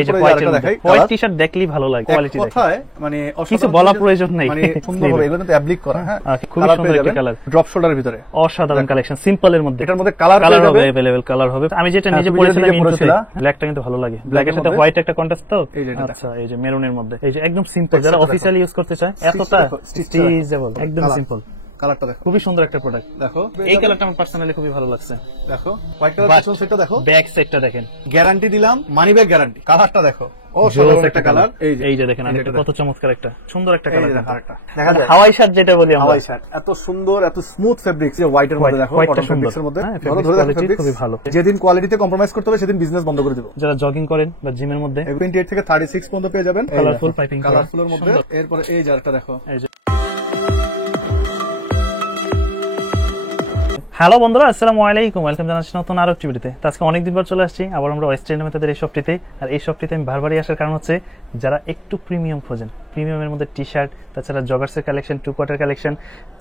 এই যে white T-shirt দেখলেই ভালো লাগে, কোয়ালিটি দেখে কথায় মানে কিছু বলা প্রয়োজন নাই, মানে সুন্দরভাবে এগুলো কিন্তু অ্যাপ্লিক করা। হ্যাঁ, খুব সুন্দর একটা কালার, ড্রপ শোল্ডারের ভিতরে অসাধারণ কালেকশন, সিম্পল এর মধ্যে। এটার মধ্যে কালার হবে अवेलेबल, কালার হবে। আমি যেটা নিজে পরেছিলাম ইন্ট্রোতে, ব্ল্যাকটা কিন্তু ভালো লাগে, ব্ল্যাকের সাথে হোয়াইট একটা কন্ট্রাস্ট তো। আচ্ছা, এই যে মেরুনের মধ্যে, এই যে একদম সিম্পল, যারা অফিশিয়ালি ইউজ করতে চায়, এতটা স্টিচেবল, একদম সিম্পল। কালারটা দেখো, খুবই সুন্দর একটা প্রোডাক্ট। দেখো এই কালারটা আমার পার্সোনালি খুবই ভালো লাগছে। দেখো হোয়াইট কালার পিছন সাইডটা দেখো, ব্যাক সাইডটা দেখেন, গ্যারান্টি দিলাম, মানি ব্যাগ গ্যারান্টি। কালারটা দেখো, ও সুন্দর একটা কালার। এই যে দেখেন, আরেকটা কত চমৎকার একটা সুন্দর একটা কালার। দেখা যায় হাওয়াই শার্ট যেটা বলি আমরা, হাওয়াই শার্ট এত সুন্দর, এত স্মুথ ফেব্রিক্স, যে হোয়াইটের মধ্যে দেখো, কটন ফেব্রিক্সের মধ্যে ভালো ধরে দেখো, ফেব্রিক্স খুবই ভালো। যেদিন কোয়ালিটিতে কম্প্রোমাইজ করতে হবে সেদিন বিজনেস বন্ধ করে দেব। যারা জগিং করেন বা জিমের মধ্যে 28 থেকে 36 পর্যন্ত পেয়ে যাবেন, কালারফুল পাইপিং, কালারফুলের মধ্যে। এরপর এই জারটা দেখো, এই যে। হ্যালো বন্ধুরা, আসসালামু আলাইকুম, ওয়েলকাম জানাচ্ছি নতুন আরো একটি ভিডিওতে। আজকে অনেকদিন পর চলে আসছি আবার আমরা ওয়েস্ট এন্ড মেথডের এই শপটিতে। আর এই শপটিতে আমি বারবারই আসার কারণ হচ্ছে, যারা একটু প্রিমিয়াম খোঁজেন, প্রিমিয়ামের মধ্যে টি শার্ট, তাছাড়া জগার্সের কালেকশন, টু কোয়ার্টার কালেকশন,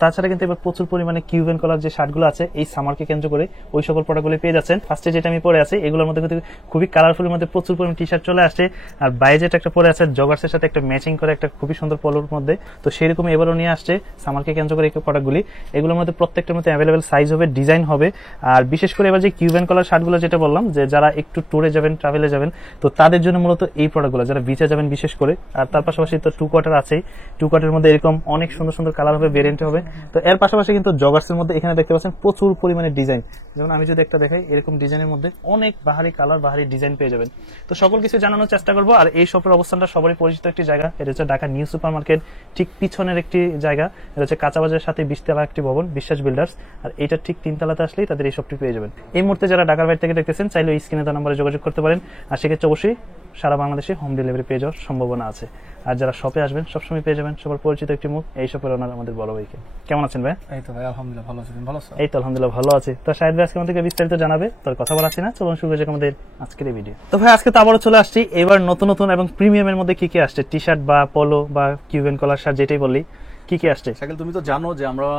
তাছাড়া কিন্তু এবার প্রচুর পরিমাণে কিউবেন কলার যে শার্টগুলো আছে এই সামারকে কেন্দ্র করে ওই সকল প্রোডাক্টগুলো পেয়ে যাচ্ছেন। ফার্স্টে যেটা আমি পরে আছি, এগুলোর মধ্যে কিন্তু খুবই কালারফুলের মধ্যে প্রচুর পরিমাণে টি শার্ট চলে আসছে। আর বাইরে যেটা একটা পরে আছে জগার্সের সাথে একটা ম্যাচিং করে একটা খুবই সুন্দর পলোর মধ্যে, তো সেরকম এবারও নিয়ে আসছে সামারকে কেন্দ্র করে এই প্রোডাক্টগুলি। এগুলোর মধ্যে প্রত্যেকটার মধ্যে অ্যাভেলেবেল সাইজ হবে, ডিজাইন হবে। আর বিশেষ করে এবার যে কিউবেন কলার শার্টগুলো যেটা বললাম, যে যারা একটু ট্যুরে যাবেন, ট্রাভেলে যাবেন, তো তাদের জন্য মূলত এই প্রোডাক্টগুলো, যারা বিচে যাবেন বিশেষ করে। আর তার পাশাপাশি তো টু কোয়ার্টার আছেই, টু কোয়ার্টার মধ্যে এরকম অনেক সুন্দর সুন্দর কালার হবে, ভেরিয়েন্ট হবে। তো এর পাশাপাশি কিন্তু জগার্সের মধ্যে এখানে দেখতে পাচ্ছেন প্রচুর পরিমাণে ডিজাইন। যেমন আমি যদি একটা দেখাই, এরকম ডিজাইনের মধ্যে অনেক বাহারি কালার, বাহারি ডিজাইন পেয়ে যাবেন। তো সকল কিছু জানানোর চেষ্টা করবো। আর এই শপের অবস্থানটা সবারই পরিচিত একটি জায়গা, এটা হচ্ছে ঢাকা নিউ সুপার মার্কেট ঠিক পিছনের একটি জায়গা। এটা হচ্ছে কাঁচাবাজারের সাথে 20 তলা একটি ভবন, বিশ্বাস বিল্ডার্স। আর এটা ঠিক 3 তলাতে আসলেই তাদের এই শপটি পেয়ে যাবেন। এই মুহূর্তে যারা ঢাকার বাইরে থেকে দেখতেছেন, চাইলে স্ক্রিনে দেওয়া নম্বরে যোগাযোগ করতে পারেন। আর সেক্ষেত্রে অবশ্যই সারা বাংলাদেশে হোম ডেলিভারি পেয়ে যাওয়ার সম্ভাবনা আছে। আর যারা শপে আসবেন সবসময় পেয়ে যাবেন সবার পরিচিত একটি মুখ, এই শপের ওনার আমাদের বড় ভাইকে। কেমন আছেন ভাই? এই তো ভাই আলহামদুলিল্লাহ ভালো আছেন? ভালো আছেন? এই তো আলহামদুলিল্লাহ ভালো আছি। তো শাহেদ ভাই আজকে আমাদেরকে বিস্তারিত জানাবে, তোর কথা বলা আছে না, চলুন শুরু করি আমাদের আজকের এই ভিডিও। তো ভাই আজকে তো আবারও চলে আসছি, এবার নতুন নতুন এবং প্রিমিয়ামের মধ্যে কি কি আসছে, টি শার্ট বা পোলো বা কিউবেন কলার শার্ট যেটাই বললি, কি কি আসছে? শাকিল, তুমি তো জানো যে আমরা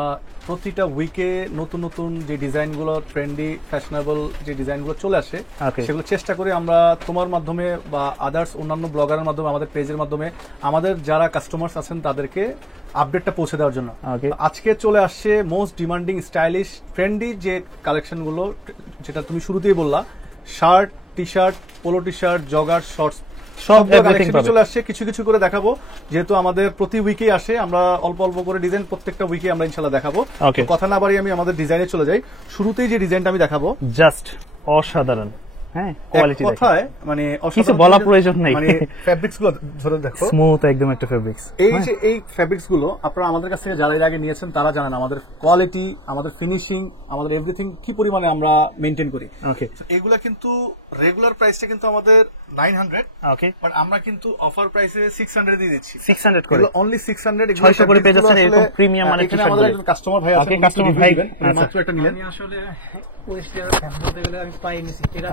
প্রতিটা উইকে নতুন নতুন যে ডিজাইনগুলো, ট্রেন্ডি ফ্যাশনেবল যে ডিজাইনগুলো চলে আসে, সেগুলো চেষ্টা করি আমরা তোমার মাধ্যমে বা আদার্স অন্যান্য ব্লগারের মাধ্যমে, আমাদের পেজের মাধ্যমে আমাদের যারা কাস্টমার্স আছেন তাদেরকে আপডেটটা পৌঁছে দেওয়ার জন্য। আজকে চলে আসছে মোস্ট ডিমান্ডিং, স্টাইলিশ, ট্রেন্ডি যে কালেকশনগুলো, যেটা তুমি শুরুতেই বললা, shirt, T shirt, polo T shirt, jogger, shorts, সব চলে আসছে। কিছু কিছু করে দেখাবো, যেহেতু আমাদের প্রতি উইকেই আসে, আমরা অল্প অল্প করে ডিজাইন প্রত্যেকটা উইকে আমরা ইনশাল্লাহ দেখাবো। কথা না বাড়িয়ে আমি আমাদের ডিজাইনে চলে যাই। শুরুতেই যে ডিজাইনটা আমি দেখাবো, জাস্ট অসাধারণ। হ্যাঁ, কোয়ালিটি কথায় মানে কিছু বলা প্রয়োজন নাই, মানে ফেব্রিক্স গুলো ধরে দেখো, স্মুথ একদম একটা ফেব্রিক্স। এই যে এই ফেব্রিক্স গুলো আপনারা আমাদের কাছ থেকে যারা এর আগে নিয়েছেন তারা জানেন আমাদের কোয়ালিটি, আমাদের ফিনিশিং, আমাদের এভরিথিং কি পরিমাণে আমরা মেইনটেইন করি। ওকে, এগুলা কিন্তু রেগুলার প্রাইসটা কিন্তু আমাদের 900, ওকে, বাট আমরা কিন্তু অফার প্রাইসে 600 দিয়ে দিচ্ছি। 600 করে, অনলি 600, 600 করে পেয়ে যাচ্ছেন এরকম প্রিমিয়াম মানে টি শার্ট। আমাদের একজন কাস্টমার ভাই আছে, কাস্টমার ভাই মাত্র একটা নিলেন। আমি আসলে ওয়েস্টের ফ্যান বলতে গেলে আমি পাই নিছি, এটা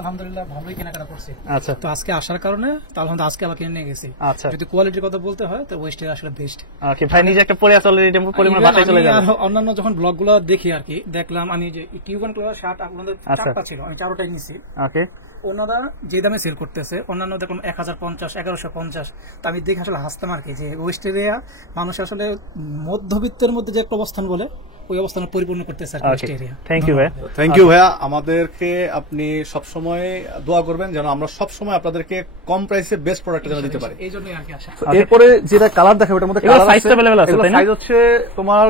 আলহামদুলিল্লাহ ভালোই কেনাকাটা করছি। আচ্ছা, তো আজকে আসার কারণে আলহামদুলিল্লাহ আজকে আবার কিনে নিয়ে গেছি। আচ্ছা, যদি কোয়ালিটির কথা বলতে হয় তো ওয়েস্টের আসলে বেস্ট। ওকে ভাই, নিজে একটা পরে আসলে এটা পরিমাণ বাতায় চলে যাবে। অন্যান্য যখন ব্লগগুলো দেখি আর কি, দেখলাম আমি যে টিউবান ক্লাস শার্ট আপনাদের 4টা ছিল, আমি 4টাই নিছি। ওকে, ওনারা যে দামে সেল করতেছে, অন্যান্য দেখুন 1050, 1150, তো আমি দেখে আসলে হাসতাম আর কি, যে ওয়েস্ট এরিয়া মানুষ আসলে মধ্যবিত্তের মধ্যে যে একটা অবস্থান বলে, ওই অবস্থানে পরিপূর্ণ করতেছে ওয়েস্ট এরিয়া। থ্যাংক ইউ ভাই। থ্যাংক ইউ ভাইয়া। আমাদেরকে আপনি সবসময় দোয়া করবেন যেন আমরা সবসময় আপনাদেরকে কম প্রাইসে বেস্ট প্রোডাক্ট যেন দিতে পারি, এই জন্যই আর কি আসা। এরপরে যেটা কালার দেখাবো, এটার মধ্যে কালার সাইজ अवेलेबल আছে, তাই না? সাইজ হচ্ছে তোমার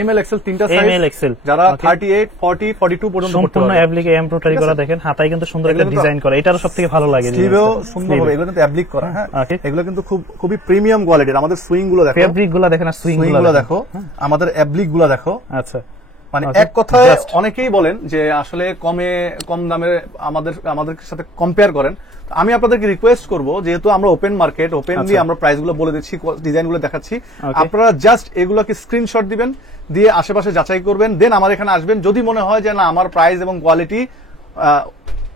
এমএল এক্সেল, তিনটা সাইজ, এমএল এক্সেল, যারা 38, 40, 42 পর্যন্ত সম্পূর্ণ অ্যাপ্লিকে এমব্রয়ডারি করা। দেখেন হাতায় কিন্তু সুন্দর একটা ডিজাইন করা, এটারও সবথেকে ভালো লাগে। স্লিভেও সুন্দর হবে, এগুলো কিন্তু অ্যাপ্লিক করা। হ্যাঁ, এগুলো কিন্তু খুবই প্রিমিয়াম কোয়ালিটির। আমাদের সুইং গুলো দেখো, ফেব্রিক গুলো দেখেন, আর সুইং গুলো দেখো, আমাদের অ্যাপ্লিক গুলো দেখো। আচ্ছা, মানে এক কথায় অনেকেই বলেন যে আসলে কম দামে আমাদের সাথে কম্পেয়ার করেন। আমি আপনাদেরকে রিকোয়েস্ট করব, যেহেতু আমরা ওপেন মার্কেট, ওপেনলি আমরা প্রাইস গুলো বলে দিচ্ছি, ডিজাইন গুলো দেখাচ্ছি, আপনারা জাস্ট এগুলোকে স্ক্রিনশট দিবেন, দিয়ে আশেপাশে যাচাই করবেন, দেন আমার এখানে আসবেন। যদি মনে হয় যে না আমার প্রাইস এবং কোয়ালিটি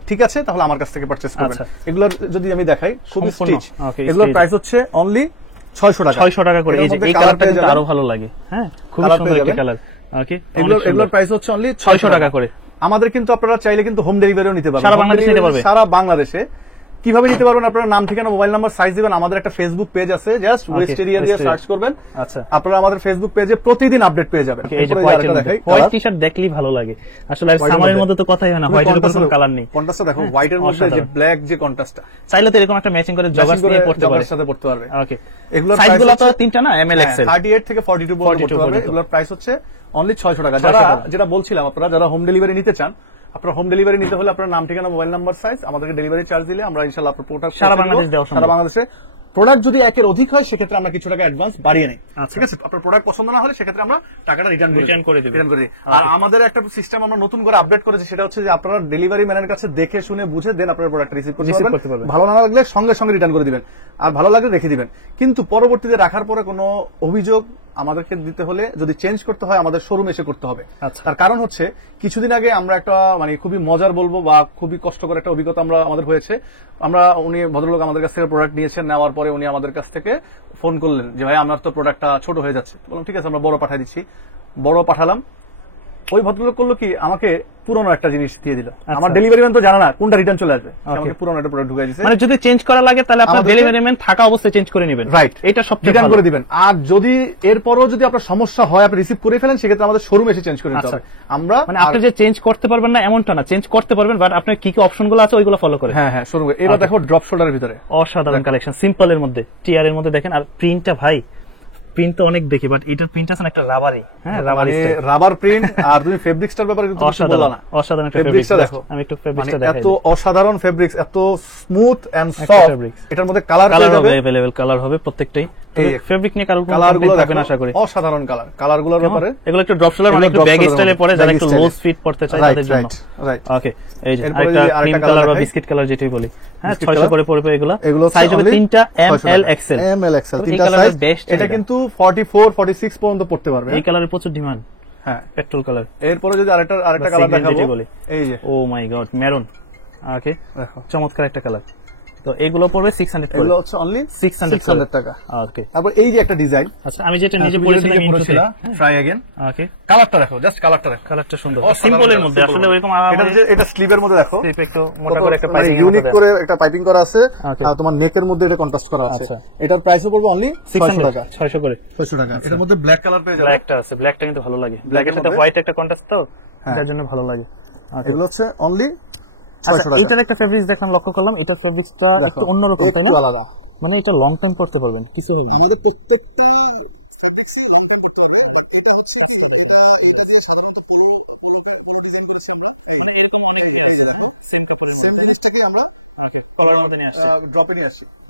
ঠিক আছে, তাহলে আমার কাছ থেকে পারচেজ করবেন। এগুলোর যদি আমি দেখাই, খুবই স্টিচ, এগুলোর প্রাইস হচ্ছে অনলি 600 টাকা। 600 টাকা করে। এই যে এই কালারটা কিন্তু আরো ভালো লাগে। হ্যাঁ, খুব সুন্দর একটা কালার। ওকে, এগুলোর প্রাইস হচ্ছে অনলি 600 টাকা করে। আমাদের কিন্তু আপনারা চাইলে কিন্তু হোম ডেলিভারিও নিতে পারবেন, সারা বাংলাদেশে নিতে পারবেন, সারা বাংলাদেশে। কিভাবে নিতে পারবেন আপনারা নাম ঠিকানা মোবাইল নাম্বার সাইজ দিবেন আমাদের একটা ফেসবুক পেজ আছে জাস্ট ওয়েস্ট এরিয়া দিয়ে সার্চ করবেন আচ্ছা আপনারা আমাদের ফেসবুক পেজে প্রতিদিন আপডেট পেয়ে যাবেন এই যে হোয়াইট টি-শার্ট দেখলেই ভালো লাগে আসলে আর সামারের মধ্যে তো কথাই হয় না হোয়াইটের উপর কোনো কালার নেই কন্ট্রাস্টটা দেখো হোয়াইটের মধ্যে যে ব্ল্যাক যে কন্ট্রাস্টটা চাইলে তো এরকম একটা ম্যাচিং করে জগার্স নিয়ে পড়তে পারে সাথে পড়তে পারবে ওকে এগুলোর সাইজগুলো তো তিনটা না এমএল এক্সেল 38 থেকে 42 পর্যন্ত পড়তে পারবে এগুলোর প্রাইস হচ্ছে অনলি 600 টাকা যারা যেটা বলছিলাম আপনারা যারা হোম ডেলিভারি নিতে চান আপনারা হোম ডেলিভারি নিতে হলে আপনার নাম ঠিকানা মোবাইল নাম্বার সাইজ আমাদেরকে ডেলিভারি চার্জ দিলে আমরা ইনশাআল্লাহ আপনার প্রোডাক্ট সারা বাংলাদেশ দেওয়া সম্ভব সারা বাংলাদেশে প্রোডাক্ট যদি একের অধিক হয় সেক্ষেত্রে আমরা কিছু টাকা অ্যাডভান্স বাড়িয়ে নেই ঠিক আছে আপনার প্রোডাক্ট পছন্দ না হলে সেক্ষেত্রে আমরা টাকাটা রিটার্ন করে দিই আর আমাদের একটা সিস্টেম আমরা নতুন করে আপডেট করেছি সেটা হচ্ছে যে আপনারা ডেলিভারি ম্যানের কাছে দেখে শুনে বুঝে দেন আপনার প্রোডাক্ট রিসিভ করতে পারবেন ভালো না লাগলে সঙ্গে সঙ্গে রিটার্ন করে দিবেন আর ভালো লাগলে রেখে দিবেন কিন্তু পরবর্তীতে রাখার পরে কোনো অভিযোগ আমাদেরকে দিতে হলে যদি চেঞ্জ করতে হয় আমাদের শোরুম এসে করতে হবে তার কারণ হচ্ছে কিছুদিন আগে আমরা একটা মানে খুবই মজার বলবো বা খুবই কষ্টকর একটা অভিজ্ঞতা আমাদের হয়েছে আমরা উনি ভদ্রলোক আমাদের কাছ থেকে প্রোডাক্ট নিয়েছেন নেওয়ার পরে উনি আমাদের কাছ থেকে ফোন করলেন যে ভাই আমার তো প্রোডাক্টটা ছোট হয়ে যাচ্ছে বললাম ঠিক আছে আমরা বড় পাঠিয়ে দিচ্ছি বড় পাঠালাম ওই ভদ্রলোক করলো কি আমাকে পুরনো একটা জিনিস দিয়ে দিল আমার ডেলিভারি ম্যান তো জানা না কোনটা রিটার্ন চলে আসবে আমাকে পুরনো একটা প্রোডাক্ট ঢুকিয়ে দিয়েছে মানে যদি চেঞ্জ করা লাগে তাহলে আপনার ডেলিভারি ম্যান থাকা অবস্থায় চেঞ্জ করে নেবেন রাইট এটা সবচেয়ে রিটার্ন করে দিবেন আর যদি এরপরও যদি আপনার সমস্যা হয় আপনি রিসিভ করে ফেলেন সেক্ষেত্রে আমাদের শোরুম এসে চেঞ্জ করে দিতে হবে আমরা মানে আপনি যে চেঞ্জ করতে পারবেন না এমনটা না চেঞ্জ করতে পারবেন বাট আপনার কি কি অপশনগুলো আছে ওইগুলো ফলো করে হ্যাঁ শোরুম এবার দেখো ড্রপ শোল্ডারের ভিতরে অসাধারণ কালেকশন সিম্পল এর মধ্যে টিআর এর মধ্যে দেখেন আর প্রিন্টটা ভাই প্রিন্ট তো অনেক দেখি বাট এটার প্রিন্ট আছে একটা রাবারই হ্যাঁ রাবার প্রিন্ট আর তুমি ফেব্রিক্সটার ব্যাপারে কিন্তু কিছু বললা না অসাধারণ একটা ফেব্রিক্সটা দেখো আমি একটু ফেব্রিক্সটা দেখাই এত অসাধারণ ফেব্রিক্স এত স্মুথ এন্ড সফট এটার মধ্যে কালার হবে अवेलेबल কালার হবে প্রত্যেকটাই ফেব্রিক নিয়ে কালারগুলো দেখবেন আশা করি অসাধারণ কালারগুলোর ব্যাপারে এগুলো একটু ড্রপ শোল্ডার মানে একটু ব্যাগ স্টাইলে পড়ে যারা একটু লুজ ফিট পড়তে চায় তাদের জন্য রাইট ওকে এই যে আরেকটা কালার বা বিস্কিট কালার যেটাই বলি হ্যাঁ 600 করে পড়বে এগুলো সাইজ হবে তিনটা এমএল এক্সেল তিনটা সাইজ এটা কিন্তু 44 46 পর্যন্ত পড়তে পারবে এই কালারের প্রচুর ডিমান্ড হ্যাঁ পেট্রোল কালার এরপরে যদি আরেকটা কালার দেখাবো এই যে ও মাই গড মেরুন ওকে দেখো চমৎকার একটা কালার তো এগুলো পড়বে 600 করে এগুলো হচ্ছে অনলি 600 টাকা ওকে তারপর এই যে একটা ডিজাইন আচ্ছা আমি যেটা নিজে পড়েছিলাম ইন্ট্রোতে ট্রাই अगेन ওকে কালারটা দেখো জাস্ট কালারটা সুন্দর সিম্পল এর মধ্যে আসলে ওইরকম এটা স্লিভের মধ্যে দেখো স্লিপ একটু মোটা করে একটা পাইপিং ইউনিক করে একটা পাইপিং করা আছে আর তোমার নেকের মধ্যে এটা কন্ট্রাস্ট করা আছে এটার প্রাইসও পড়বে অনলি 600 টাকা 600 করে 600 টাকা এর মধ্যে ব্ল্যাক কালার পেয়ে যাবে ব্ল্যাকটা আছে ব্ল্যাকটা কিন্তু ভালো লাগে ব্ল্যাকের সাথে হোয়াইট একটা কন্ট্রাস্ট তো এটার জন্য ভালো লাগে এগুলো হচ্ছে অনলি এটার একটা ফেব্রিক্স দেখলাম লক্ষ্য করলাম এটা ফেব্রিক্সটা একটু অন্যরকম তাই না আলাদা মানে এটা লং টাইম পড়তে পারবেন কিছু হবে এর প্রত্যেকটা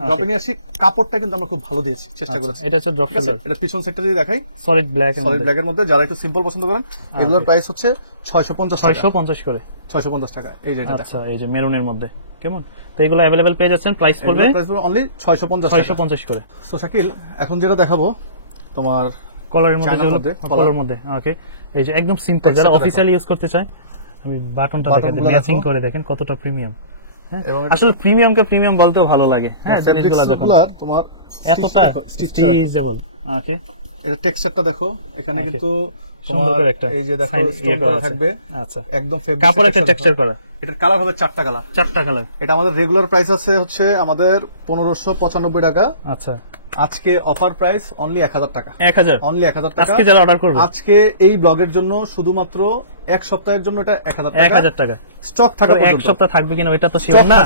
ড্রপে নিয়ে আসি কাপড়টা কিন্তু আমরা খুব ভালো দিয়েছি চেষ্টা করেছি এটা হচ্ছে ড্রপ শোল্ডার এটা পিছন সেটটা যদি দেখাই সলিড ব্ল্যাক এর মধ্যে যারা একটু সিম্পল পছন্দ করেন এগুলোর প্রাইস হচ্ছে 650 করে 650 টাকা এই যে আচ্ছা এই যে মেরুনের মধ্যে কেমন তো এগুলো अवेलेबल পেয়ে যাচ্ছেন প্রাইস পড়বে অনলি 650 করে সো শাকিল এখন যেটা দেখাবো তোমার কলারের মধ্যে কলার মধ্যে ওকে এই যে একদম সিম্পল যারা অফিশিয়ালি ইউজ করতে চায় আমি বাটনটা দেখাতে ম্যাচিং করে দেখেন কতটা প্রিমিয়াম আসলে প্রিমিয়ামকে প্রিমিয়াম বলতেও ভালো লাগে হ্যাঁ জিনিসগুলো দেখুন তোমার এতটা স্টিচেবল ওকে এটা টেক্সচারটা দেখো এখানে কিন্তু সুন্দর করে একটা এই যে দেখো স্টোন করা থাকবে আচ্ছা একদম কাপড়ের একটা টেক্সচার করা এটার কালার হবে চারটা কালার এটা আমাদের রেগুলার প্রাইস হচ্ছে আমাদের 1595 টাকা আচ্ছা আজকে অফার প্রাইস অনলি 1000 টাকা 1000 অনলি 1000 টাকা আজকে যারা অর্ডার করবে আজকে এই ব্লগের জন্য শুধুমাত্র এক সপ্তাহের জন্য এটা 1000 টাকা স্টক থাকা পর্যন্ত এক সপ্তাহ থাকবে কিনা এটা তো শিওর না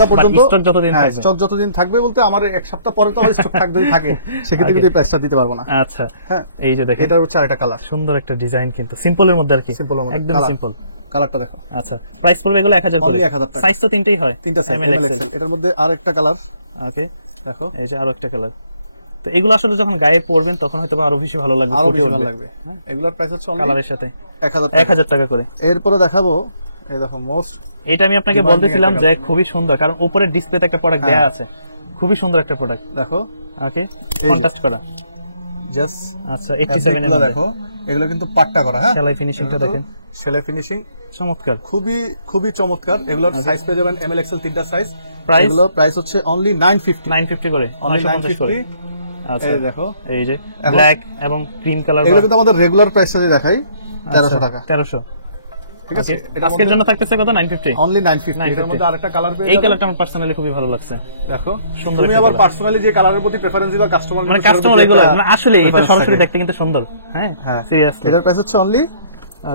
স্টক যতদিন থাকবে স্টক যতদিন থাকবে বলতে আমার এক সপ্তাহ পরে তো আমার স্টক থাকবেই থাকে সেক্ষেত্রে কিন্তু প্রাইসটা দিতে পারবো না আচ্ছা হ্যাঁ এই যে দেখেন এটা হচ্ছে আরেকটা কালার সুন্দর একটা ডিজাইন কিন্তু সিম্পলের মধ্যে আর কি একদম সিম্পল কালারটা দেখো আচ্ছা প্রাইস পড়বে এগুলো 1000 করে 1000 টাকা সাইজ তো তিনটেই হয় তিনটা সাইজ এটার মধ্যে আরেকটা কালার ওকে দেখো এই যে আরেকটা কালার তো এগুলো আসলে যখন গায়ে পরবেন তখন হয়তো আরো বেশি ভালো লাগবে হ্যাঁ এগুলোর প্রাইস হচ্ছে কালারের সাথে 1000 টাকা করে এরপরে দেখাবো এই দেখো এটা আমি আপনাকে বলতেছিলাম যে খুবই সুন্দর কারণ উপরে ডিসপ্লেতে একটা প্রোডাক্ট দেয়া আছে খুবই সুন্দর একটা প্রোডাক্ট দেখো ওকে কন্ট্রাস্ট করা জাস্ট আচ্ছা 87 এর দেখো এগুলো কিন্তু পাট্টা করা হ্যাঁ সেলাই ফিনিশিংটা দেখেন সেলাই ফিনিশিং চমৎকার খুবই চমৎকার এগুলোর সাইজ পেয়ে যাবেন এমএল এক্সএল তিনটা সাইজ প্রাইস এগুলোর প্রাইস হচ্ছে অনলি 950 করে 950 করে আচ্ছা এই দেখো এই যে ব্ল্যাক এবং ক্রিম কালার এগুলো কিন্তু আমাদের রেগুলার প্রাইসটা যদি দেখাই 1300 টাকা 1300 ঠিক আছে আজকের জন্য থাকতেছে কত 950 অনলি 950 এর মধ্যে আরেকটা কালার পেয়ে এই কালারটা আমার পার্সোনালি খুবই ভালো লাগছে দেখো সুন্দর তুমি আবার পার্সোনালি যে কালারের প্রতি প্রেফারেন্স দিবা কাস্টমার মানে কাস্টমার এগুলো মানে আসলে এটা সরাসরি দেখতে কিন্তু সুন্দর হ্যাঁ সিরিয়াসলি এটার প্রাইস হচ্ছে অনলি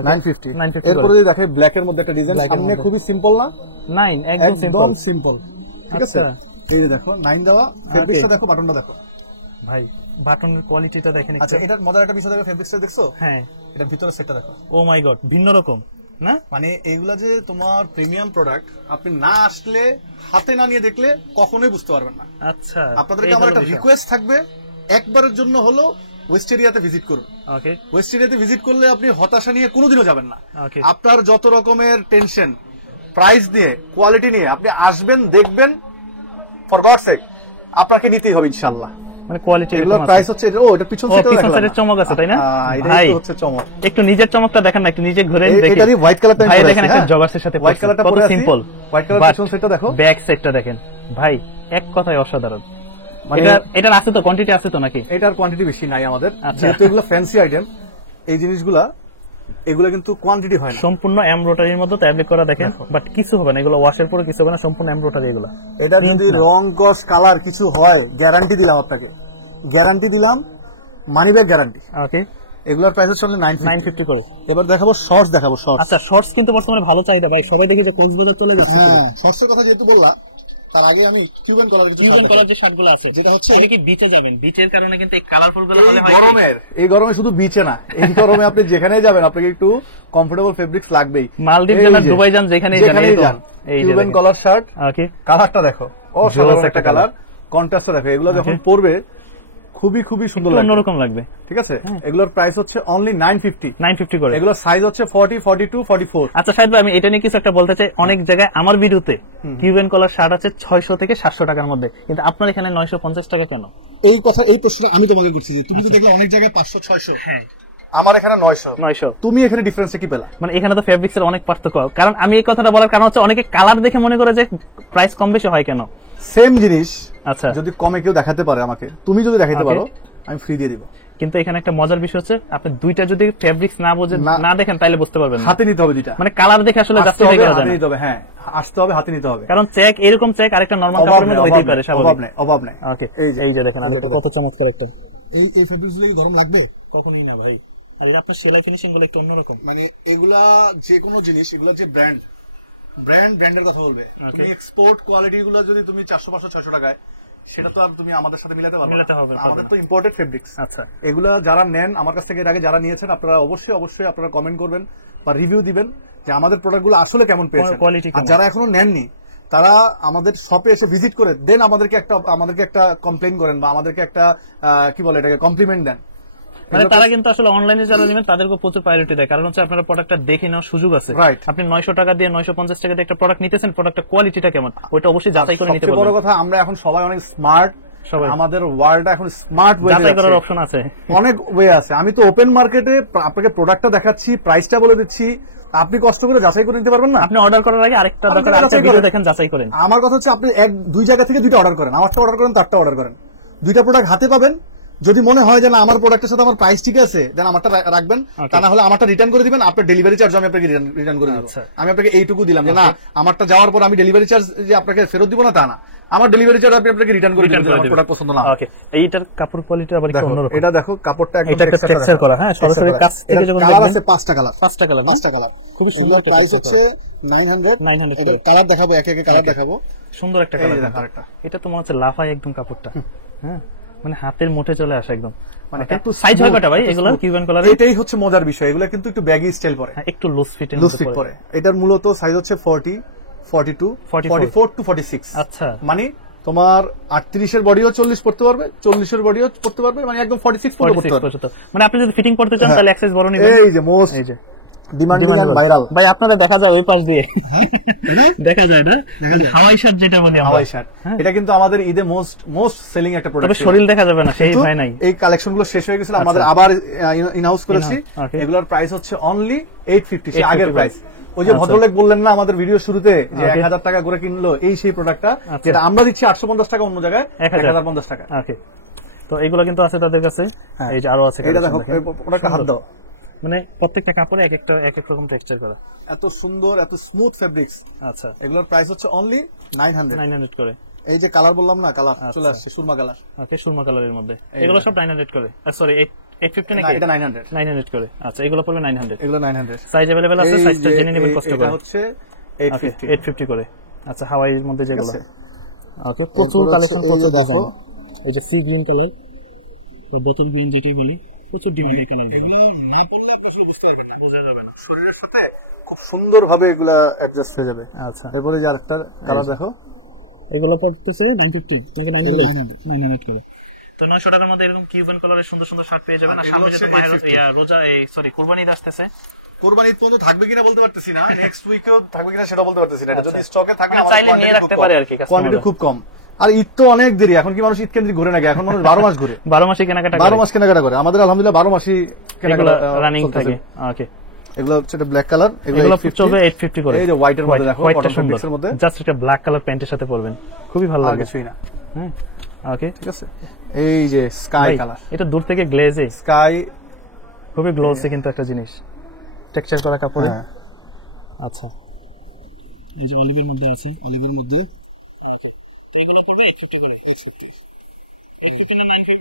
950 এরপরে যদি দেখে ব্ল্যাক এর মধ্যে একটা ডিজাইন সামনে খুবই সিম্পল না 9 একদম সিম্পল ঠিক আছে এই যে দেখো 9 দেওয়া ফেব্রিক্সটা দেখো বাটনটা দেখো ভাই বাটনের কোয়ালিটিটা দেখেন আচ্ছা এটার মজার একটা বিষয় দেখো ফেব্রিক্সটা দেখছো হ্যাঁ এটার ভিতরের সেটটা দেখো ও মাই গড ভিন্ন রকম না মানে এগুলা যে তোমার প্রিমিয়াম প্রোডাক্ট আপনি না আসলে হাতে না নিয়ে দেখলে কখনোই বুঝতে পারবেন না আচ্ছা আপনাদেরকে আমার একটা রিকোয়েস্ট থাকবে একবারের জন্য হলো ওয়েস্ট এরিয়াতে ভিজিট করুন ওকে ওয়েস্ট এরিয়াতে ভিজিট করলে আপনি হতাশা নিয়ে কোনোদিনও যাবেন না ওকে আপনার যত রকমের টেনশন প্রাইস দিয়ে কোয়ালিটি নিয়ে আপনি আসবেন দেখবেন ফর গড সেক আপনাকে নিতেই হবে ইনশাআল্লাহ মানে কোয়ালিটি এগুলোর প্রাইস হচ্ছে ও এটা পিছন সাইডে পিছন সাইডের চমক আছে তাই না ভাই হচ্ছে চমক একটু নিজের চমকটা দেখেন না একটু নিজে ঘুরে দেখেন এটারই হোয়াইট কালারটা ভাই দেখেন একটা জগার্সের সাথে হোয়াইট কালারটা কত পরে আছে সিম্পল হোয়াইট কালার পিছন সাইডটা দেখো ব্যাক সাইডটা দেখেন ভাই এক কথায় অসাধারণ মানে এটার আছে তো কোয়ান্টিটি আছে তো নাকি এটার কোয়ান্টিটি বেশি নাই আমাদের যেহেতু এগুলো ফ্যান্সি আইটেম এই জিনিসগুলা এগুলো কিন্তু কোয়ান্টিটি হয় না সম্পূর্ণ এমব্রয়ডারির মধ্যে ফ্যাব্রিক করা দেখেন বাট কিছু হবে না এগুলো ওয়াশের পরে কিছু হবে না সম্পূর্ণ এমব্রয়ডারি এগুলো এটা যদি রং কস কালার কিছু হয় গ্যারান্টি দিলাম আপনাকে গ্যারান্টি দিলাম মানি ব্যাক গ্যারান্টি ওকে এগুলোর প্রাইস হচ্ছে 950 করে এবার দেখাবো শর্টস দেখাবো শর্টস আচ্ছা শর্টস কিন্তু বর্তমানে ভালো চাহিদা ভাই সবাই দেখে যে কক্সবাজার চলে যাচ্ছে হ্যাঁ শর্টসের কথা যেহেতু বললা তার আগে আমি কিউবেন কলার যে শার্টগুলো আছে যেটা হচ্ছে এটা কি বিচে যাবেন বিচের কারণে কিন্তু এই কালারফুল গুলো হলে এই গরমে শুধু বিচে না এই গরমে আপনি যেখানেই যাবেন আপনাকে একটু কমফোর্টেবল ফেব্রিক্স লাগবেই মালদ্বীপ যান দুবাই যান যেখানেই যান এই কিউবেন কলার শার্ট ওকে কালারটা দেখো অসাধারণ একটা কালার কন্ট্রাস্টটা দেখো এগুলো যখন পরবে খুবই খুবই সুন্দর লাগবে অন্যরকম লাগবে ঠিক আছে এগুলোর প্রাইস হচ্ছে অনলি 950 করে এগুলোর সাইজ হচ্ছে 40 42 44 আচ্ছা শাহিদ ভাই আমি এটা নিয়ে কিছু একটা বলতে চাই অনেক জায়গায় আমার ভিডিওতে কিউবেন কলার শার্ট আছে 600 থেকে 700 টাকার মধ্যে কিন্তু আপনার এখানে 950 টাকা কেন এই প্রশ্নটা আমি তোমাকে করছি যে তুমি তো দেখলে অনেক জায়গায় 500 600 হ্যাঁ আমার এখানে 900 তুমি এখানে ডিফারেন্সে কি পেলা মানে এখানে তো ফেব্রিক্স এর অনেক পার্থক্য কারণ আমি এই কথাটা বলার কারণ হচ্ছে অনেকে কালার দেখে মনে করে যে প্রাইস কম বেশি হয় কেন সেম জিনিস আচ্ছা যদি কমে কেউ দেখাতে পারে আমাকে তুমি যদি দেখাতে পারো আমি ফ্রি দিয়ে দিব কিন্তু এখানে একটা মজার বিষয় হচ্ছে আপনি দুইটা যদি ফেব্রিক্স না বুঝেন না দেখেন তাহলে বুঝতে পারবেন হাতে নিতে হবে দুইটা মানে কালার দেখে আসলে জাস্টিফাই করা যায় না হ্যাঁ আসতে হবে হাতে নিতে হবে কারণ চেক এরকম চেক আরেকটা নরমাল কাপড়ের মধ্যে হইতেই পারে স্বাভাবিক অভাব নাই ওকে এই যে দেখেন কত চমৎকার একটা এই ফেব্রিক্স গুলো গরম লাগবে কখনোই না ভাই আর এটা আপনার সেলাই ফিনিশিং গুলো একটু অন্যরকম মানে এগুলা যে কোনো জিনিস এগুলা যে ব্র্যান্ডের কথা বলবে তুমি এক্সপোর্ট কোয়ালিটি গুলো যদি তুমি 400 500 600 টাকায় সেটা তো আর তুমি আমাদের সাথে মিলাতে পারবে না আমাদের তো ইম্পোর্টেড ফেব্রিক্স আচ্ছা এগুলা যারা নেন আমার কাছ থেকে এর আগে যারা নিয়েছেন আপনারা অবশ্যই আপনারা কমেন্ট করবেন বা রিভিউ দিবেন যে আমাদের প্রোডাক্টগুলো আসলে কেমন পেয়েছেন আর যারা এখনো নেননি তারা আমাদের শপে এসে ভিজিট করে দেন আমাদেরকে একটা কমপ্লেইন করেন বা আমাদেরকে একটা কি বলে এটাকে কমপ্লিমেন্ট দেন মানে তারা কিন্তু আসলে অনলাইনে যারা নেবেন তাদেরকে প্রচুর প্রায়োরিটি দেয় কারণ হচ্ছে আপনারা প্রোডাক্টটা দেখে নেওয়ার সুযোগ আছে আপনি 900 টাকা দিয়ে 950 টাকা দিয়ে একটা প্রোডাক্ট নিতেছেন প্রোডাক্টের কোয়ালিটিটা কেমন ওইটা অবশ্যই যাচাই করে নিতে পারবেন। বড় কথা আমরা এখন সবাই অনেক স্মার্ট আমাদের ওয়ার্ল্ডটা এখন স্মার্ট ওয়ে যাচাই করার অপশন আছে অনেক ওয়ে আছে আমি তো ওপেন মার্কেটে আপনাকে প্রোডাক্টটা দেখাচ্ছি প্রাইসটা বলে দিচ্ছি আপনি কষ্ট করে যাচাই করে নিতে পারবেন না আপনি অর্ডার করার আগে আরেকটা দরকার আছে ভিডিও দেখেন যাচাই করেন আমার কথা হচ্ছে আপনি দুই জায়গা থেকে দুইটা অর্ডার করেন আমারটা অর্ডার করেন তারটা অর্ডার করেন দুইটা প্রোডাক্ট হাতে পাবেন যদি মনে হয় যে না আমার প্রোডাক্টের সাথে আমার প্রাইস ঠিক আছে দেন আমারটা রাখবেন তা না হলে আমারটা রিটার্ন করে দিবেন আপনার ডেলিভারি চার্জ আমি আপনাকে রিটার্ন করে দিব আমি আপনাকে এইটুকু দিলাম যে না আমারটা যাওয়ার পর আমি ডেলিভারি চার্জ যে আপনাকে ফেরত দিব না তা না আমার ডেলিভারি চার্জ আমি আপনাকে রিটার্ন করে দিবেন আমার প্রোডাক্ট পছন্দ না ওকে এইটার কাপড় কোয়ালিটি আবার একটু অন্যরকম এটা দেখো কাপড়টা একদম এটা একটা টেক্সচার করা হ্যাঁ সরাসরি কাজ থেকে যখন কালার আছে পাঁচটা কালার খুব সুন্দর প্রাইস হচ্ছে 900 এটা কালার দেখাবো একে একে কালার দেখাবো সুন্দর একটা কালার এটা তো মনে হচ্ছে লাফায় একদম কাপড়টা হ্যাঁ মানে হাতের মুঠে চলে আসে একদম মানে একটু সাইজ হয় কয়টা ভাই এগুলা কিউবেন কলার এটাই হচ্ছে মজার বিষয় এগুলা কিন্তু একটু ব্যাগি স্টাইল পরে একটু লুজ ফিট পরে এটার মূলত সাইজ হচ্ছে 40 42 44 টু 46 আচ্ছা মানে তোমার 38 এর বডিও 40 পড়তে পারবে 40 এর বডিও পড়তে পারবে মানে একদম 46 পর্যন্ত পড়তে পারবে মানে আপনি যদি ফিটিং করতে চান তাহলে এক্সেস বড় নেবেন এই যে মোস্ট এই যে ডিমান্ডিং এন্ড ভাইরাল ভাই আপনাদের দেখা যায় ওই পাশ দিয়ে দেখা যায় না হাওয়াই শার্ট যেটা বলি হাওয়াই শার্ট এটা কিন্তু আমাদের ঈদে মোস্ট সেলিং একটা প্রোডাক্ট তবে শরীর দেখা যাবে না সেই ভাই নাই এই কালেকশনগুলো শেষ হয়ে গেছিল আমাদের আবার ইন হাউস করেছি এগুলোর প্রাইস হচ্ছে অনলি 850 সেই আগের প্রাইস ওই যে ভদ্রলোক বললেন না আমাদের ভিডিও শুরুতে যে 1000 টাকা করে কিনলো এই সেই প্রোডাক্টটা যেটা আমরা দিচ্ছি 850 টাকা অন্য জায়গায় 1050 টাকা ওকে তো এগুলো কিন্তু আছে তাদের কাছে এই যে আরো আছে এটা দেখো প্রোডাক্টটা হাত দাও মানে প্রত্যেকটা কাপড়ে এক এক রকম টেক্সচার করা। এত সুন্দর, এত স্মুথ ফেব্রিক্স। আচ্ছা, এগুলোর প্রাইস হচ্ছে অনলি 900 করে। এই যে কালার বললাম না, কালার চলে আসছে সুরমা কালার। ওকে, সুরমা কালারের মধ্যে এগুলো সব 900 করে। সরি 850 নাকি? এটা 900 করে। আচ্ছা, এগুলো পড়বে 900। এগুলো 900। সাইজ अवेलेबल আছে, সাইজটা জেনে নেবেন কষ্ট করে। এটা হচ্ছে 850 করে। আচ্ছা, হাওয়াইয়ের মধ্যে যেগুলো। ওকে, প্রচুর কালেকশন প্রচুর দেখো। এই যে সি গ্রিন কালার, এই বটল গ্রিন যেটাই বলি, প্রচুর ডিজাইন কালার। এগুলো না পড়লে আসলে বুঝতে বোঝা যাবে না, শরীরের সাথে খুব সুন্দরভাবে এগুলা অ্যাডজাস্ট হয়ে যাবে। আচ্ছা, এরপরে যে আরেকটা কালার দেখো, এগুলো পড়তেছে 950, তোমাকে 900 করে। তো 900 টাকার মধ্যে এরকম কিউবান কালারের সুন্দর সুন্দর শার্ট পেয়ে যাবেন। আর সামনে যেটা রোজা কুরবানি ঈদ আসতেছে, কুরবানি ঈদ পর্যন্ত থাকবে কিনা বলতে পারতেছি না, নেক্সট উইকেও থাকবে কিনা সেটা বলতে পারতেছি না। এটা যদি স্টকে থাকে চাইলে নিয়ে রাখতে পারে আর কি, কোয়ান্টিটি খুব কম। আর ঈদ তো অনেক দেরি, এখন কি মানুষ ঈদ কেন্দ্রিক ঘুরে নাকি? এখন মানুষ 12 মাস ঘুরে, 12 মাসই কেনাকাটা 12 মাস কেনাকাটা করে। আমাদের আলহামদুলিল্লাহ 12 মাসই কেনাকাটা রানিং থাকে। ওকে, এগুলো হচ্ছে ব্ল্যাক কালার, এগুলো চলবে 850 করে। এই যে হোয়াইটের মধ্যে দেখো, হোয়াইটটা সুন্দর, এর মধ্যে জাস্ট এটা ব্ল্যাক কালার প্যান্টের সাথে পরবেন, খুবই ভালো লাগে। কিছুই না। হ্যাঁ, ওকে, ঠিক আছে। এই যে স্কাই কালার, এটা দূর থেকে গ্লেজে স্কাই, খুবই গ্লোসি কিন্তু একটা জিনিস, টেক্সচার করা কাপড়ে। আচ্ছা, এই যে অলিভের মধ্যে আছে, অলিভের মধ্যে এগুলো পড়বে 850 করে। 900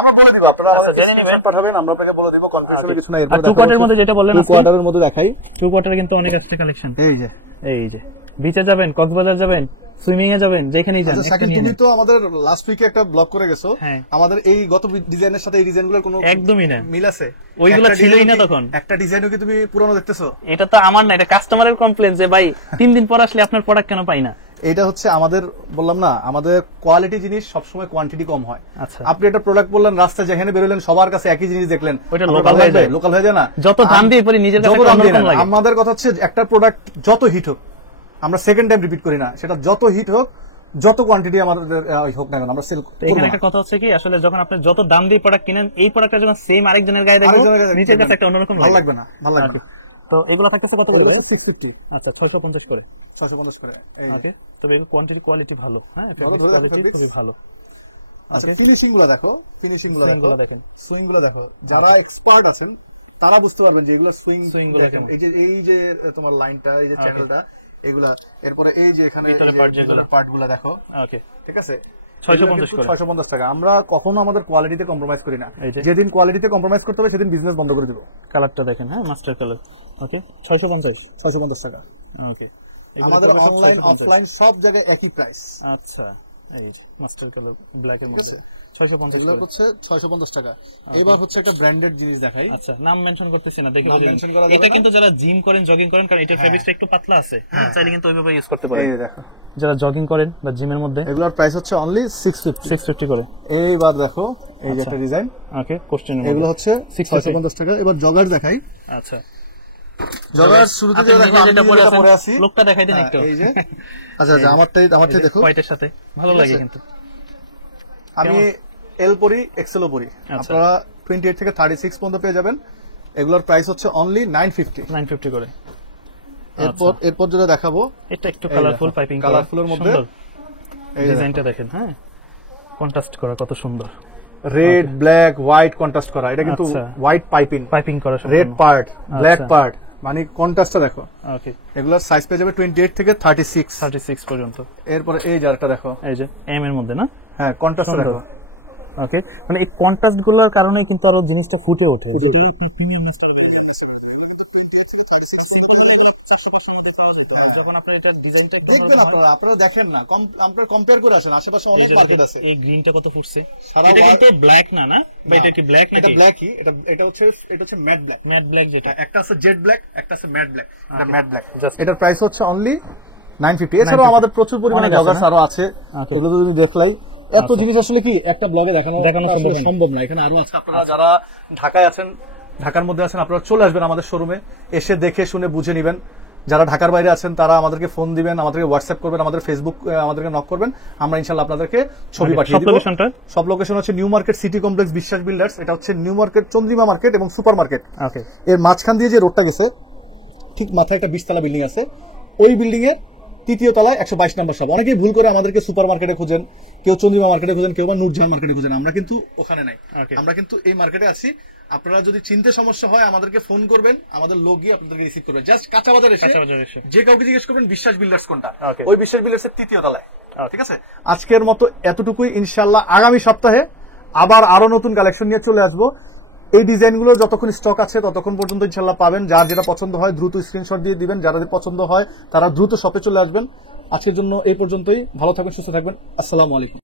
আমরা বলে দিব, আপনারা জেনে নেবেন, পাঠাবেন, আমরা আপনাকে বলে দিব। কনফিউশনের কিছু নাই। আর টু কোয়ার্টারের মধ্যে যেটা বললেন, টু কোয়ার্টারের মধ্যে দেখাই। টু কোয়ার্টারে কিন্তু অনেক আছে কালেকশন। এই যে বিচে যাবেন, কক্সবাজার যাবেন, সুইমিং এ যাবেন, যেখানেই যান। শাকিল, তুমি তো আমাদের লাস্ট উইকে একটা ব্লগ করে গেছো। আমাদের এই গত ডিজাইনের সাথে এই ডিজাইনগুলোর কোনো একদমই না মিল আছে? ওইগুলো ছিলই না তখন। একটা ডিজাইনও কি তুমি পুরনো দেখতেছো? এটা তো আমার না, এটা কাস্টমারের কমপ্লেইন যে ভাই 3 দিন পর আসলে আপনার প্রোডাক্ট কেন পাই না। এটা হচ্ছে আমাদের, বললাম না, আমাদের কোয়ালিটি জিনিস সবসময় কোয়ান্টিটি কম হয়। আচ্ছা, আপনি একটা প্রোডাক্ট বললেন, রাস্তায় যেখানে বেরোলেন সবার কাছে একই জিনিস দেখলেন, ওইটা লোকাল হয়ে যায়। লোকাল হয়ে যায় না? যত দাম দিয়ে পরে নিজের কাছে অন্যরকম লাগে। আমাদের কথা হচ্ছে একটা প্রোডাক্ট যত হিট হোক, আমরা সেকেন্ড টাইম রিপিট করি না। সেটা যত হিট হোক, যত কোয়ান্টিটি আমাদের হোক না কেন, আমরা সেল করব। এখানে একটা কথা হচ্ছে কি, আসলে যখন আপনি যত দাম দিয়ে প্রোডাক্ট কিনেন, এই প্রোডাক্টটা যখন সেম আরেকজনের গায়ে দেখবেন, নিজের কাছে একটা অন্যরকম ভালো লাগবে না, ভালো লাগবে না। তো এগুলো থাকতেছে কত করে? 650। আচ্ছা, 650 করে। 650 করে। ওকে, তবে এর কোয়ান্টিটি কোয়ালিটি ভালো। হ্যাঁ, কোয়ালিটি খুবই ভালো। আচ্ছা, ফিনিশিং গুলো দেখো, ফিনিশিং গুলো দেখেন, সুইং গুলো দেখো। যারা এক্সপার্ট আছেন তারা বুঝতে পারবেন যে এগুলো সুইং দেখেন। এই যে তোমার লাইনটা, এই যে চ্যানেলটা, এগুলা। এরপরে এই যে এখানে পার্ট গুলো দেখো। ওকে, ঠিক আছে। 650 টাকা। আমরা কখনো আমাদের কোয়ালিটিতে কম্প্রোমাইজ করি না। যেদিন কোয়ালিটিতে কম্প্রোমাইজ করতে হবে সেদিন বিজনেস বন্ধ করে দিব। কালারটা দেখেন, হ্যাঁ, মাস্টার কালার। ওকে, 650 টাকা। ওকে, আমাদের অনলাইন অফলাইন সব জায়গায় একই প্রাইস। আচ্ছা, এই যে মাস্টার কালার ব্ল্যাক এর মধ্যে 650 এগুলো হচ্ছে 650 টাকা। এবার হচ্ছে একটা ব্র্যান্ডেড জিনিস দেখাই। আচ্ছা, নাম মেনশন করতেছি না, দেখে বুঝুন। এটা কিন্তু যারা জিম করেন, জগিং করেন, কারণ এটার ফেব্রিকটা একটু পাতলা আছে, চাইলে কিন্তু ওইভাবে ইউজ করতে পারেন। এই দেখো, যারা জগিং করেন বা জিমের মধ্যে, এগুলোর প্রাইস হচ্ছে অনলি 650 করে। এইবার দেখো, এই যে একটা ডিজাইন। ওকে, কোশ্চেন এগুলো হচ্ছে 650 টাকা। এবার জগার দেখাই। আচ্ছা, জগার শুরুতে যে দেখো, আমি যেটা পরে আছি, লুকটা দেখাই দেন একটু। এই যে, আচ্ছা আমারটাই দেখো, হোয়াইটের সাথে ভালো লাগে কিন্তু। আমি এল পরি, এক্সেলও পরি। আপনারা 28 থেকে 36 পর্যন্ত পেয়ে যাবেন। এগুলোর প্রাইস হচ্ছে অনলি 950 করে। এরপর যেটা দেখাবো, এটা একটু কালারফুল পাইপিং, কালারফুলের মধ্যে এই ডিজাইনটা দেখেন। হ্যাঁ, কন্ট্রাস্ট করা কত সুন্দর, রেড ব্ল্যাক হোয়াইট কন্ট্রাস্ট করা। এটা কিন্তু হোয়াইট পাইপিং করা, রেড পার্ট ব্ল্যাক পার্ট, মানে কন্ট্রাস্টটা দেখো। ওকে, এগুলোর সাইজ পেয়ে যাবে 28 থেকে 36 পর্যন্ত। এরপরে এই জারটা দেখো, এই যে এম এর মধ্যে না, হ্যাঁ, কন্ট্রাস্ট দেখো। ওকে, মানে এই কন্ট্রাস্ট গুলোর কারণে কিন্তু আরো জিনিসটা ফুটে ওঠে। আপনারা দেখেন না, আপনারা কম্পেয়ার করে আসেন, আশেপাশে অনেক মার্কেট আছে। এই গ্রিনটা কত ফুটছে, এটা কিন্তু ব্ল্যাক না, না ভাই, এটা কি ব্ল্যাক নাকি? এটা ব্ল্যাকই, এটা হচ্ছে ম্যাট ব্ল্যাক, যেটা একটা আছে জেড ব্ল্যাক, একটা আছে ম্যাট ব্ল্যাক। এটা ম্যাট ব্ল্যাক। এটার প্রাইস হচ্ছে অনলি 950। এছাড়াও আমাদের প্রচুর পরিমাণে জগার্স আরো আছে, এগুলো যদি দেখলাই, এত জিনিস আসলে কি একটা ব্লগে দেখানো সম্ভব না। এখানে আরো আছে। আপনারা যারা ঢাকায় আছেন, ঢাকার মধ্যে আছেন, আপনারা চলে আসবেন আমাদের শোরুমে, এসে দেখে শুনে বুঝে নেবেন। যারা ঢাকার বাইরে আছেন তারা আমাদেরকে ফোন দিবেন, আমাদেরকে হোয়াটসঅ্যাপ করবেন, আমাদের ফেসবুক আমাদেরকে নক করবেন, আমরা ইনশাআল্লাহ আপনাদেরকে ছবি পাঠিয়ে দিব। সব লোকেশন হচ্ছে নিউ মার্কেট সিটি কমপ্লেক্স, বিশ্বাস বিল্ডার্স। এটা হচ্ছে নিউ মার্কেট, চন্দ্রিমা মার্কেট এবং সুপার মার্কেট। এর মাঝখান দিয়ে যে রোডটা গেছে, ঠিক মাথায় একটা 20 তলা বিল্ডিং আছে, ওই বিল্ডিং এর তৃতীয় তলায় 122 নম্বর শপ। অনেকেই ভুল করে আমাদেরকে সুপার মার্কেটে খুঁজেন, কেউ চন্দ্রিমা মার্কেটে খুঁজেন, কেউ বা নূরজাহান মার্কেটে খুঁজেন। আমরা কিন্তু ওখানে নাই, আমরা কিন্তু এই মার্কেটে আছি। আপনারা যদি চিনতে সমস্যা হয় আমাদেরকে ফোন করবেন, আমাদের লোক গিয়ে আপনাদেরকে রিসিভ করবে। জাস্ট কাঁচা বাজার এসে যে কাউকে জিজ্ঞেস করবেন বিশ্বাস বিল্ডার্স কোনটা, ওই বিশ্বাস বিল্ডার্সের তৃতীয় তলায়। ঠিক আছে, আজকের মতো এতটুকুই। ইনশাআল্লাহ আগামী সপ্তাহে আবার আরো নতুন কালেকশন নিয়ে চলে আসবো। এই ডিজাইনগুলো যতক্ষণ স্টক আছে ততক্ষণ পর্যন্ত ইনশাআল্লাহ পাবেন। যার যেটা পছন্দ হয় দ্রুত স্ক্রিনশট দিয়ে দিবেন, যারা পছন্দ হয় তারা দ্রুত শপে চলে আসবেন। আজকের জন্য এই পর্যন্তই। ভালো থাকবেন, সুস্থ থাকবেন। আসসালামু আলাইকুম।